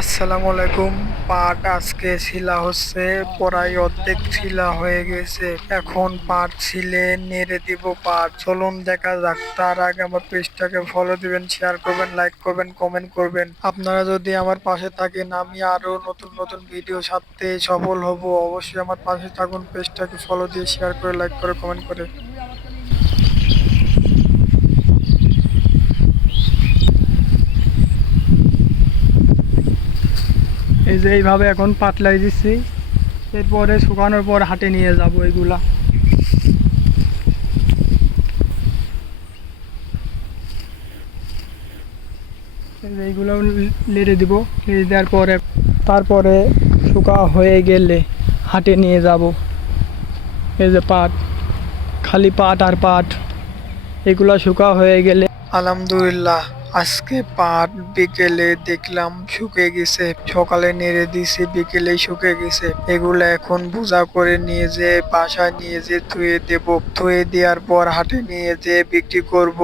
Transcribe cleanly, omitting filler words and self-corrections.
আসসালামু আলাইকুম। পাট আজকে ছিলা হচ্ছে, প্রায় অর্ধেক ছিলা হয়ে গেছে। এখন পাট ছিলে নেড়ে দিব পাট। চলুন দেখা যাক। তার আগে আমার পেজটাকে ফলো দিবেন, শেয়ার করবেন, লাইক করবেন, কমেন্ট করবেন। আপনারা যদি আমার পাশে থাকেন, আমি আরো নতুন নতুন ভিডিও ছাড়তে সফল হব। অবশ্যই আমার পাশে থাকুন, পেজটাকে ফলো দিয়ে শেয়ার করে, লাইক করে, কমেন্ট করে। এই যে এইভাবে এখন পাতলাই দিচ্ছি, এরপরে শুকানোর পর হাটে নিয়ে যাব এইগুলা। এইগুলো লেড়ে দিব, লেড়ে দেওয়ার পরে তারপরে শুকা হয়ে গেলে হাটে নিয়ে যাব। এই যে পাট, খালি পাট আর পাট, এগুলা শুকা হয়ে গেলে আলহামদুলিল্লাহ আজকে পাট বিকেলে দেখলাম শুকে গেছে। সকালে নেড়ে দিছি, বিকেলে শুকে গেছে। এগুলা এখন বোঝা করে নিয়ে যে বাসায় নিয়ে যে ধুয়ে দেব। ধুয়ে দেওয়ার পর হাটে নিয়ে যে বিক্রি করব।